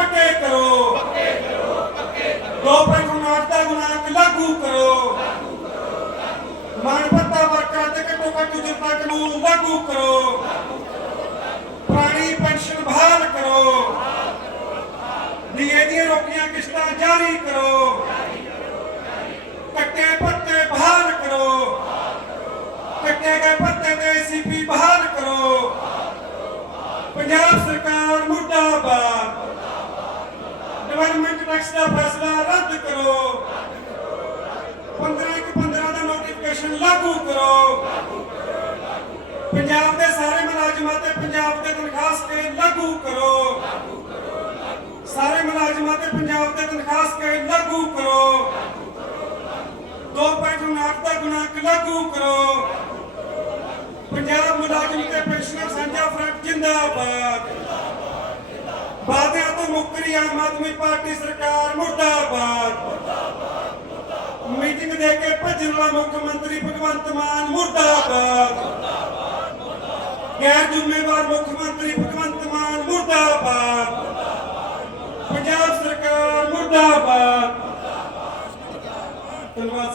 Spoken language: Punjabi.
ਪੱਕੇ ਕਰੋ। ਪੱਕੇ ਕਰੋ ਪੱਕੇ ਕਰੋ ਲੋਕਾਂ ਨੂੰ ਮਾਰਦਾ ਲਾਗੂ ਕਰੋ। ਲਾਗੂ ਕਰੋ ਲਾਗੂ ਕਰੋ ਮਾਨਵਤਾ ਵਰਕਰਾਂ ਤੇ ਘੱਟੋ ਘੱਟ ਜੁਰਮਾ ਕਾਨੂੰਨ ਲਾਗੂ ਕਰੋ। ਪੁਰਾਣੀ ਪੈਨਸ਼ਨ ਬਹਾਲ ਕਰੋ। ਡੀਏ ਦੀਆਂ ਰੋਕੀਆਂ ਕਿਸ਼ਤਾਂ ਜਾਰੀ ਕਰੋ। ਕੱਟੇ ਪੱਤੇ ਬਹਾਲ ਕਰੋ। ਕੱਟੇ ਗਏ ਪੱਤੇ ਤੇ ਸੀਪੀ ਬਹਾਲ ਕਰੋ। ਪੰਜਾਬ ਸਰਕਾਰ ਮੁਰਦਾਬਾਦ। ਡਿਵੈਲਪਮੈਂਟ ਟੈਕਸ ਦਾ ਫੈਸਲਾ ਰੱਦ ਕਰੋ। 15 ਇੱਕ 15 ਦਾ ਨੋਟੀਫਿਕੇਸ਼ਨ ਲਾਗੂ ਕਰੋ। ਪੰਜਾਬ ਦੇ ਸਾਰੇ ਮੁਲਾਜ਼ਮਾਂ ਤੇ ਪੰਜਾਬ ਦੇ ਤਨਖਾਹ ਸਕੇਲ ਲਾਗੂ ਕਰੋ। ਸਾਰੇ ਮੁਲਾਜ਼ਮਾਂ ਤੇ ਪੰਜਾਬ ਦੇ ਤਨਖਾਹ ਸਕੇਲ ਲਾਗੂ ਕਰੋ। ਦੋ ਪੈਂਟ ਨਾਕ ਦਾ ਗੁਨਾਹ ਲਾਗੂ ਕਰੋ। ਪੰਜਾਬ ਮੁਲਾਜ਼ਮ ਤੇ ਪੈਨਸ਼ਨਰ ਸਾਂਝਾ ਫਰੰਟ ਜਿੰਦਾਬਾਦ। ਸ਼੍ਰੀ ਆਮ ਆਦਮੀ ਪਾਰਟੀ ਸਰਕਾਰ ਮੁਰਦਾਬਾਦ। ਮੁਰਦਾਬਾਦ ਮੀਟਿੰਗ ਦੇ ਕੇ ਭੱਜਣ ਵਾਲਾ ਮੁੱਖ ਮੰਤਰੀ ਭਗਵੰਤ ਮਾਨ ਮੁਰਦਾਬਾਦ। ਗੈਰ ਜ਼ਿੰਮੇਵਾਰ ਮੁੱਖ ਮੰਤਰੀ ਭਗਵੰਤ ਮਾਨ ਮੁਰਦਾਬਾਦ। ਪੰਜਾਬ ਸਰਕਾਰ ਮੁਰਦਾਬਾਦ। ਧੰਨਵਾਦ